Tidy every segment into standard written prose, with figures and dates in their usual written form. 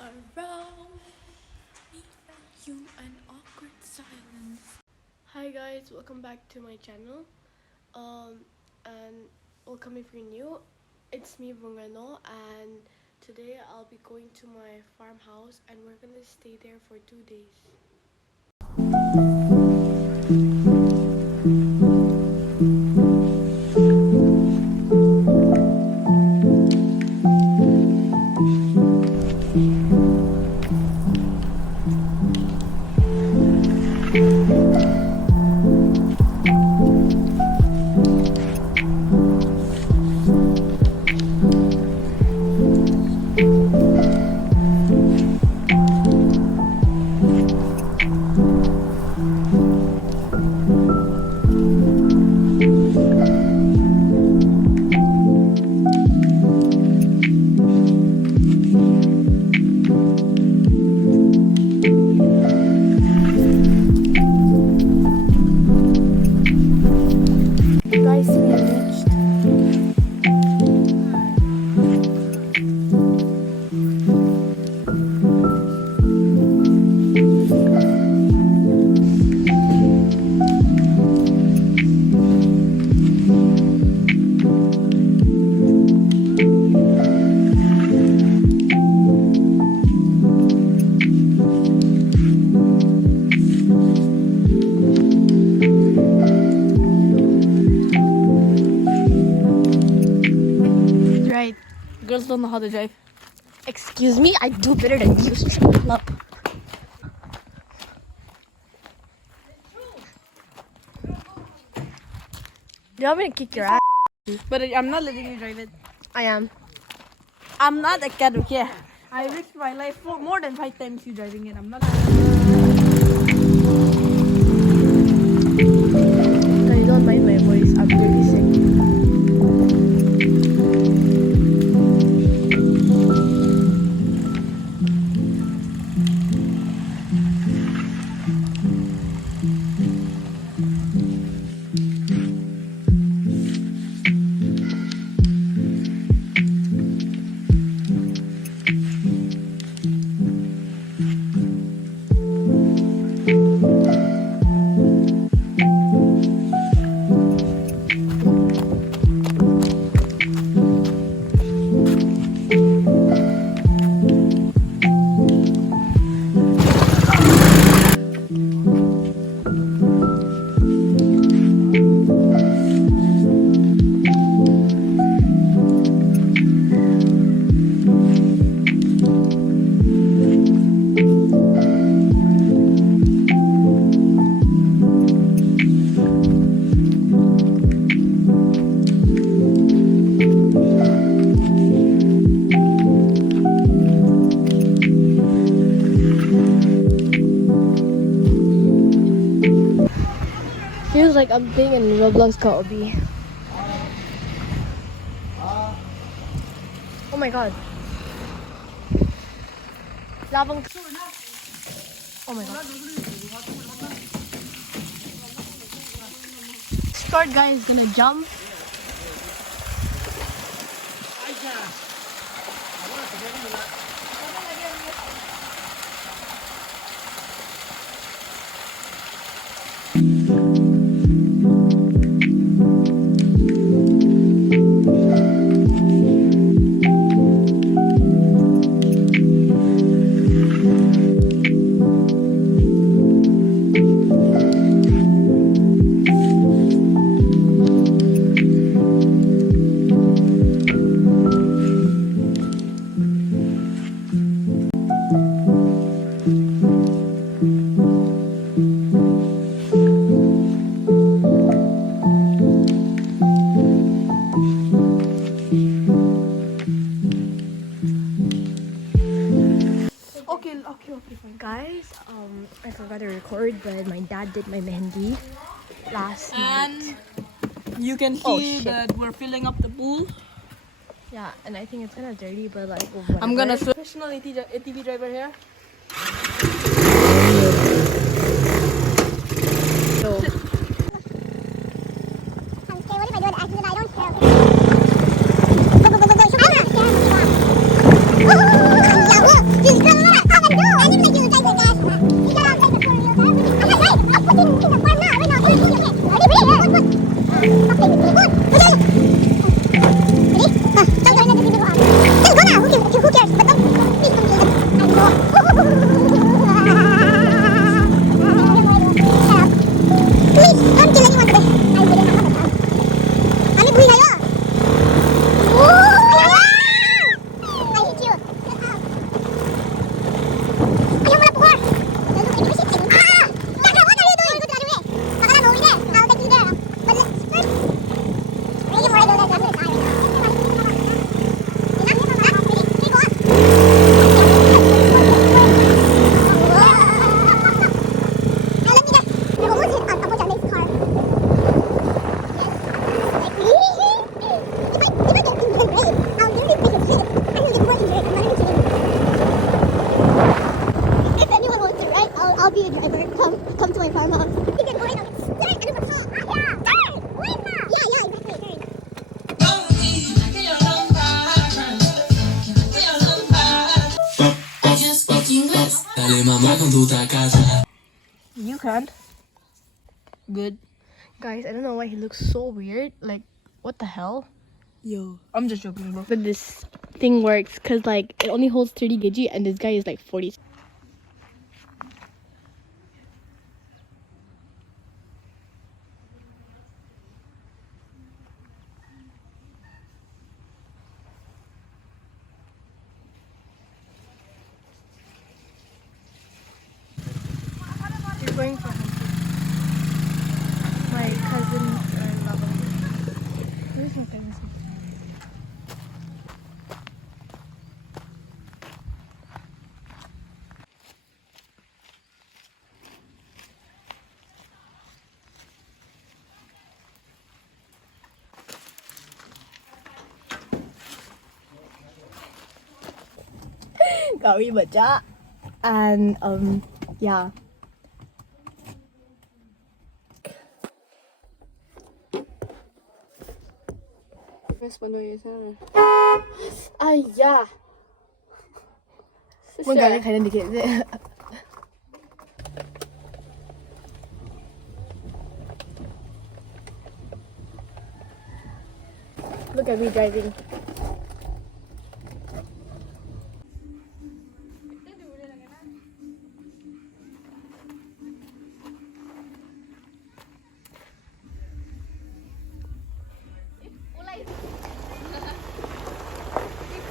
around me and you an awkward silence. Hi guys, welcome back to my channel. And welcome if you're new. It's me, Bungano, and today I'll be going to my farmhouse and we're gonna stay there for 2 days. Guys, we reached. Right. Girls don't know how to drive. Excuse me, I do better than you. Shut up. You want me to kick your ass? But I'm not letting you drive it. I am. I'm not a cat, okay? I risked my life for more than 5 times you driving it. I'm not. You don't mind my voice. I'm really sick. Feels like I'm playing in Roblox Kaobi. Oh my god. Labang. Oh my god. Short guy is gonna jump. Okay, fine. Guys, I forgot to record, but my dad did my mehendi last night. And you can hear Oh, shit. that we're filling up the pool. Yeah, and I think it's kind of dirty, but like, I'm gonna whatever. professional ATV driver here. So, What if I do an accident? I don't care. Go, go, go, go, go. I don't care. Oh, yeah, look. You can't. Good. Guys, I don't know why he looks so weird. Like, what the hell? Yo, I'm just joking, bro. But this thing works because like it only holds 30 kg and this guy is like 40. You're going for hunting. My cousins are in love. Where's my cousins? Gawi baca and yeah. Ay yeah. Menggali kalian dikit. Look at me driving.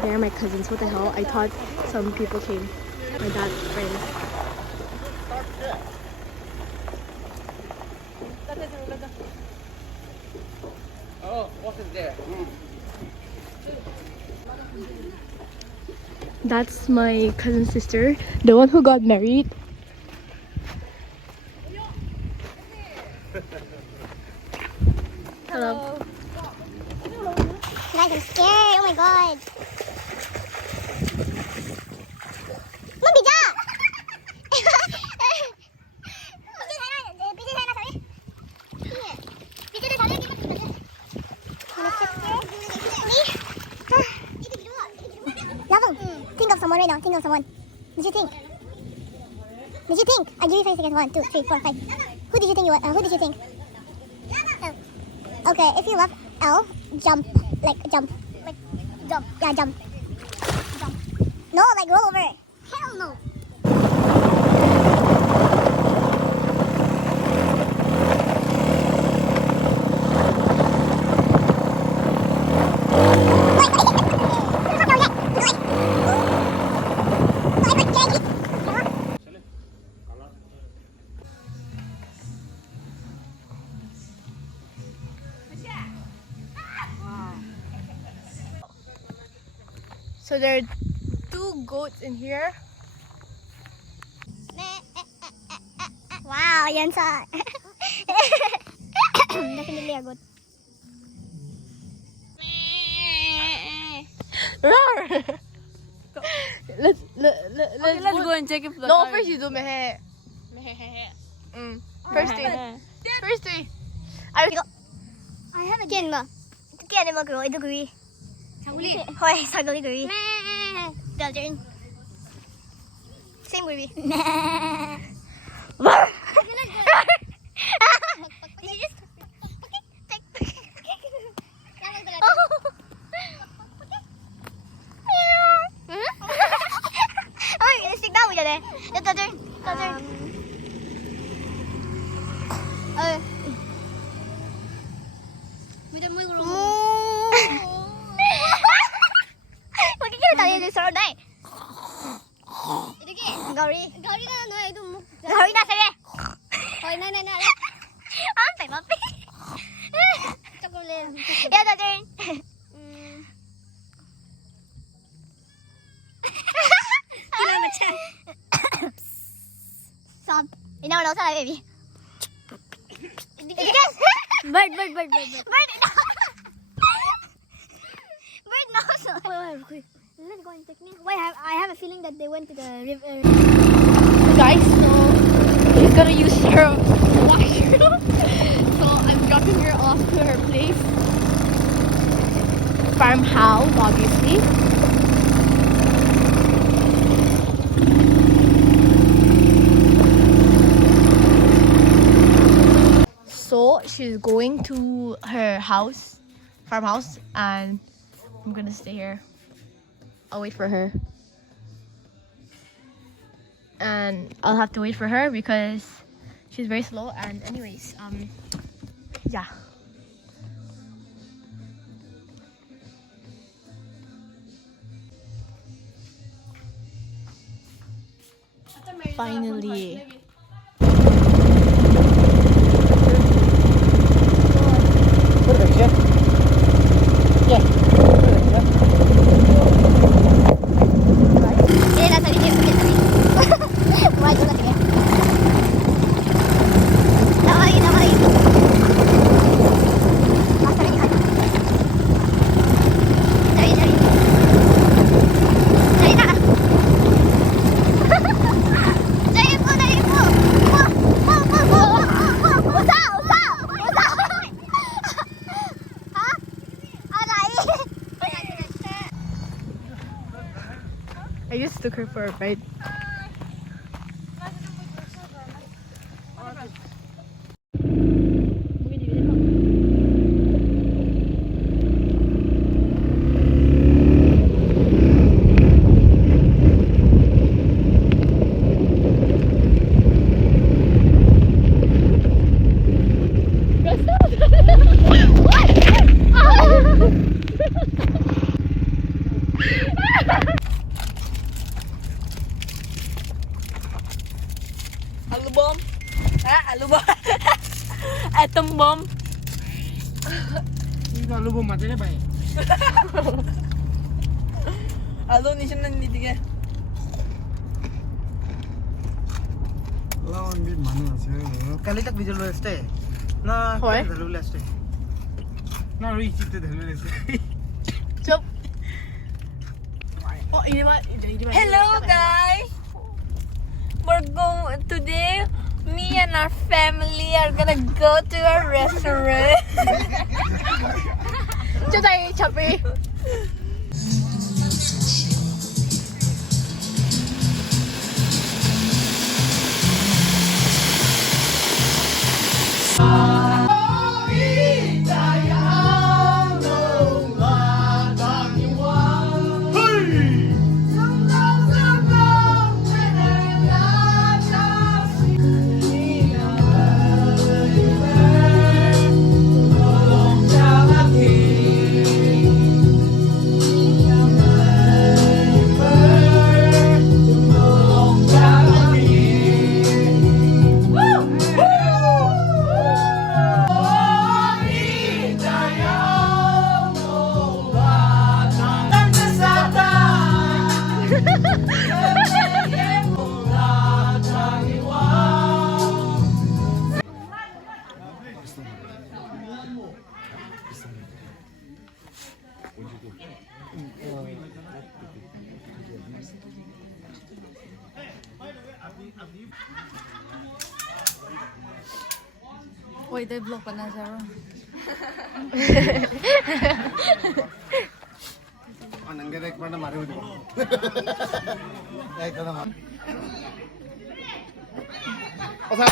They're my cousins. What the hell? I thought some people came. My dad's friends. Oh, what is there? That's my cousin's sister, the one who got married. Hello. Guys, I'm scared. Oh my god. Magbija! Think of someone right now. Think of someone. Did you think? Did you think? I give you 5 seconds. 1, 2, 3, 4, 5. Who did you think you were? Who did you think? Okay, if you love L, jump. Like jump. Like jump. Yeah, jump. Jump. No, like roll over. Hell no. So there are 2 goats in here. Wow, yan sa. Definitely a good. Let's Let's go and check if the No, car- first you do mehe. First three. First three. I have a game. Game mo girl, ito guri. Saguli. Hoy, saguli guri. Your turn. Same guri. Stick down with it. Your turn. Your turn. Magkikita tayo ng sorod na eh. Gary. Gary na, no, ito mo. Gary na, sabi. Hoy, na. Ang tayo, mapi. Chocolate. Yeah, the turn. Kailangan siya. Stop. Inaw daw sana, baby. Bird. Bird knows. Wait. Let me go and take me. Wait, I have a feeling that they went to the river. Guys, so she's gonna use her washroom. So I'm dropping her off to her place. Farmhouse, obviously. she's going to her house, farmhouse, and I'm gonna stay here. I'll wait for her. And I'll have to wait for her because she's very slow. And anyways, yeah. Finally. I just took her for a ride. Alu bom. Alu bom. Atom bomb. Ini alu bom macamnya baik. Alu ni siya nandidige. Lawan di mana sih? Kali tak visual stay. Nah, Hoy. visual stay. Nah, reach itu visual stay. Chop. Oh, ini mah. Hello guys. We're going today. Me and our family are gonna go to a restaurant. Today, Choppy. Wait, they vlog pa na Sarah. Nanggerek mana maru di. Baik kana. Osa.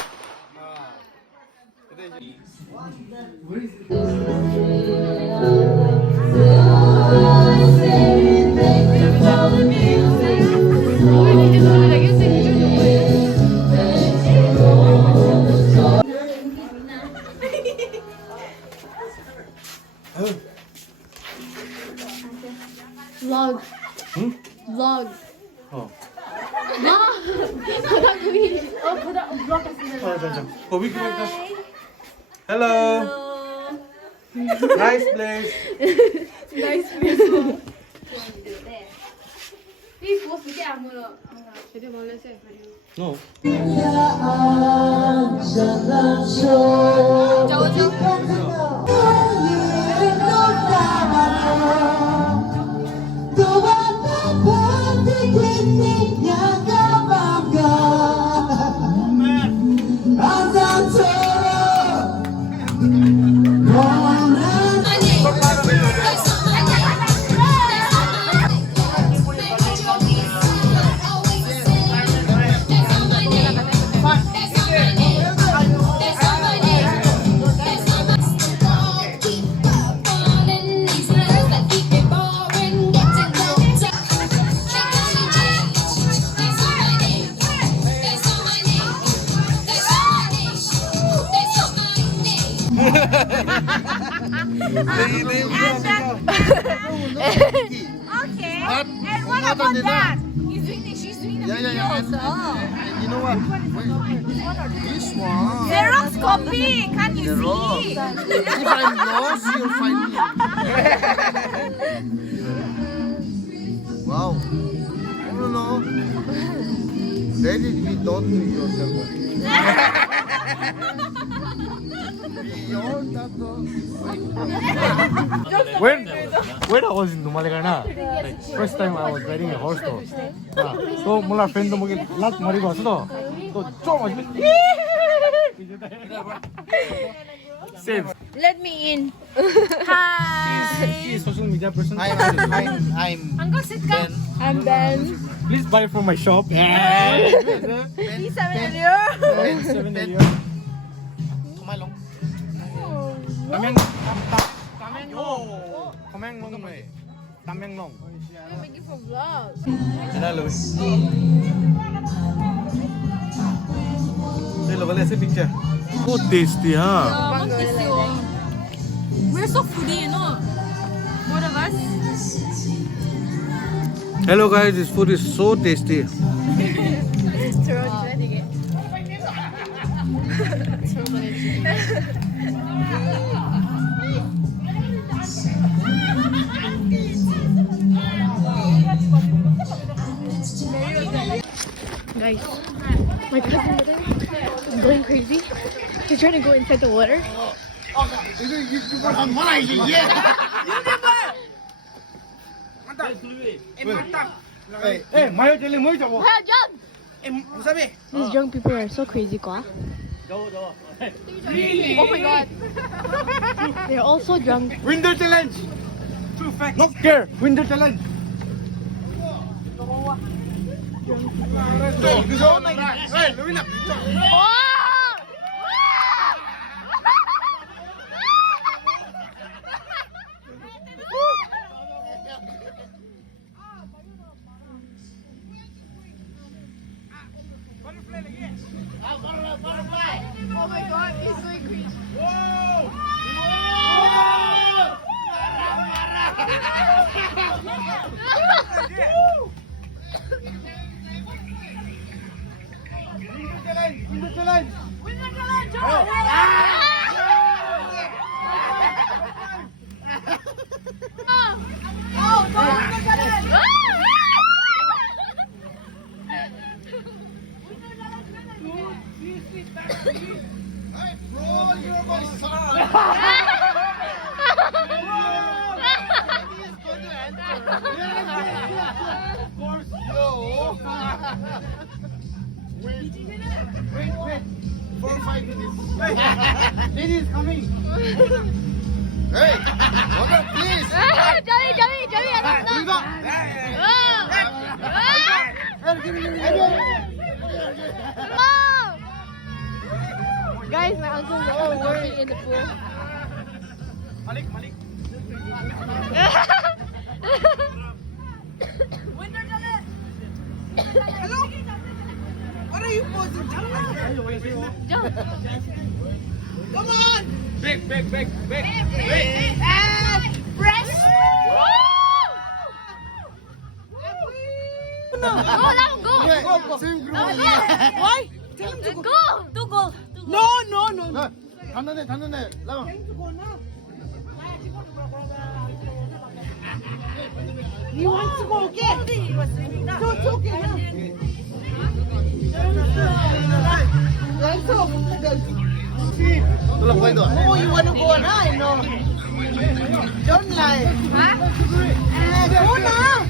Vlog. Vlog. Oh. Vlog. Oh, put up vlog kasi na. Kobe kita. Hello. Nice place. Nice place. Please post the camera. No. Okay. But And what not about only that? He's doing it. She's doing the Yeah, video yeah. also. And you know what? This one. Xerox copy. Can't you Xerox. see? If I'm lost, you'll find me. Wow. No. That is we don't do yourself. When I was in Numalegana, like first time I was riding a horse though. So my friend mo lat mari ko so to Same. Let me in. She is social media person. I'm Uncle, sit down. And then Please buy from my shop. he's having a 7 year. Tumalong. Tamyanglong. making for vlogs. So tasty, huh? We're so foodie, you know. Both of us. Hello guys, this food is so tasty. Guys, my cousin is going crazy. He's trying to go inside the water. Hey, Mayo Jelly mo ito. These young people are so crazy, kwa. Oh my god. They're all so drunk. Winter challenge. Not care. Winter challenge. Oh my god, he's going crazy. Winter challenge. Wait. 4 or 5 minutes. Lady is coming. Hey, water, please. Guys, my uncle's all worried in the pool. Malik. What are you posing? Jump. Come on! Big. And press! Go. Same group. Why? Tell him to go. Two goals. No. 단단해. 나가. You want to go, okay? So it's okay now. Let's go. Tulak ko ito. Oh, you want to go now? I know. Don't lie. Go now.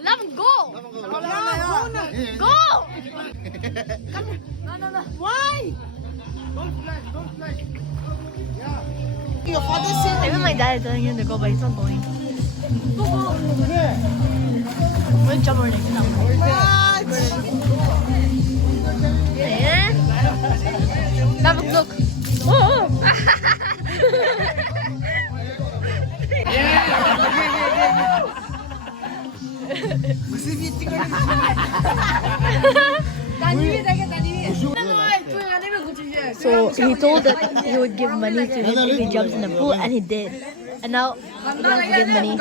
Let him go. Go. No. Why? Don't flash. Your father said Even my dad is telling him to go, but he's not going. We'll jump on it. Yeah. Look. Oh. 난 위에 자기야, 난 위에. 안 되면 고치셔야지. So he told that he would give money to him if he jumps in the pool, and he did. And now he has to give money.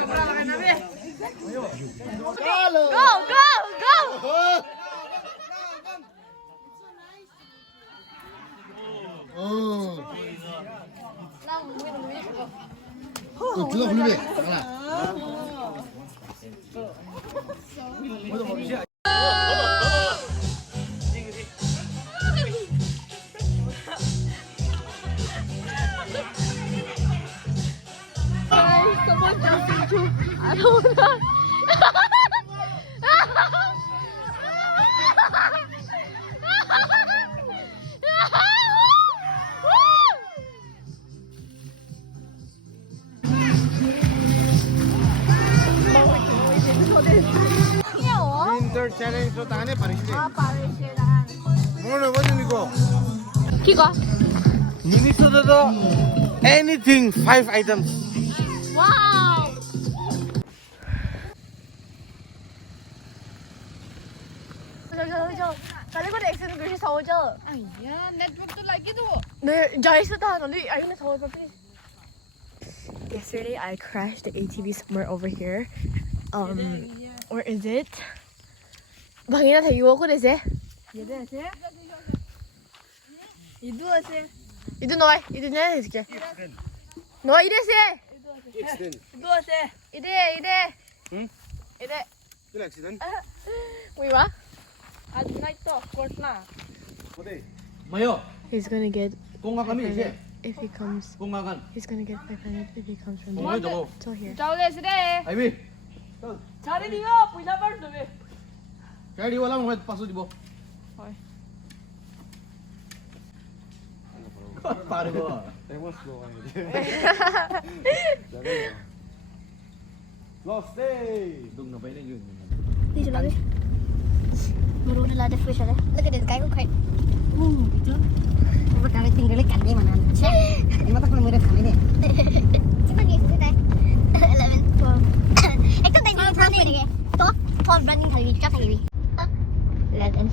Go, go, go! 들어 굴리네. Someone just into I don't know. Winter challenge 저 안에 바르시네. 뭐는 뭐는 이거? Kiko. You need to do anything 5 items. Wow. Yesterday I crashed the ATV somewhere over here. Where is it? 방이나 대기고 그래세? 이두 너와 이두 내가 해줄게. 너 이래세? 이래. 응? 이래. Still accident. 뭐야? Mayo, He's gonna get kung nga kami siya. if he comes. Kung nga kan. He's gonna get 500 if he comes from Kung nga ito ko. till here. Ay, bi. Kaya di wala mo paso di bo. Hoy. Pare ko. Lost day. Dung na ba yun? These are lovely. Maroon a lot of fish. Look at this guy go kite. Apa kali tinggalnya kali mana? Ini mata kalau murid kali deh. Cuma ni sudah. 11, 12. Ekor tadi ni running lagi. Toh, toh running kali ni. Cepat lagi. 11.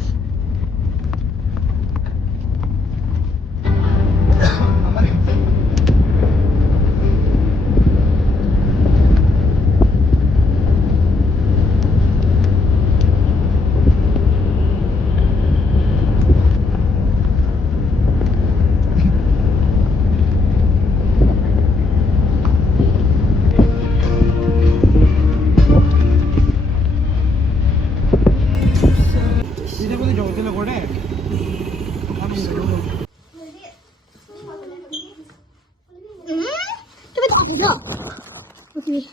Isa ko din joke sila ko na eh. Coba tak ada. Okey.